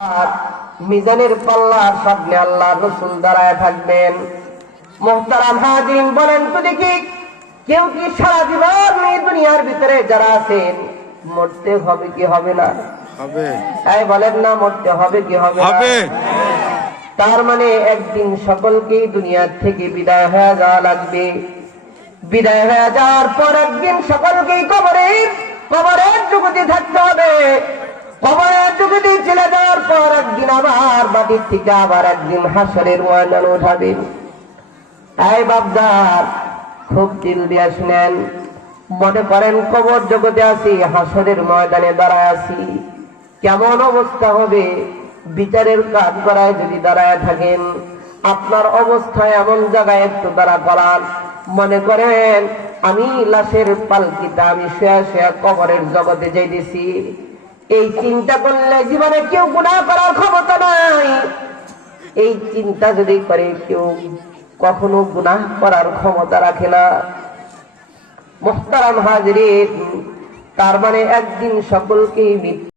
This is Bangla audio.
আর মিজানের পাল্লার সামনে আল্লাহ রাসূল দাঁড়ায় থাকবেন। মুহতারাম হাজিরিন, বলেন তো দেখি, কেউ কি সারা জীবন এই দুনিয়ার ভিতরে যারা আছেন মরতে হবে কি হবে না? হবে। তাই বলেন না, মরতে হবে কি হবে না? তার মানে একদিন সকলকেই দুনিয়ার থেকে বিদায় হয়ে যাওয়া লাগবে। বিদায় হয়ে যাওয়ার পর একদিন সকলকেই কবরের জগতে থাকতে হবে। কবরের জগতে চলে যাওয়ার পর একদিন আবার মাটির থেকে আবার একদিন হাসরের ময়দানে উঠাবেন। তাই বাপদার খুব দিল দিয়ে শুনেন, মনে করেন কবর জগতে আছি, হাসরের ময়দানে দাঁড়ায় আছি, কেমন অবস্থা হবে? বিচারের কাজ করায় যদি দাঁড়ায় থাকেন, আপনার অবস্থায় এমন জায়গায় একটু দাঁড়া করান, মনে করেন আমি লাশের পালকিতে আমি শুয়ে শুয়ে কবরের জগতে যাইতেছি। এই চিন্তা করলে জীবনে কেউ গুনাহ করার ক্ষমতা নাই। এই চিন্তা যদি করে কেউ কখনো গুনাহ করার ক্ষমতা রাখে না। মুহতারাম হাজিরিন, তার মানে একদিন সকলকেই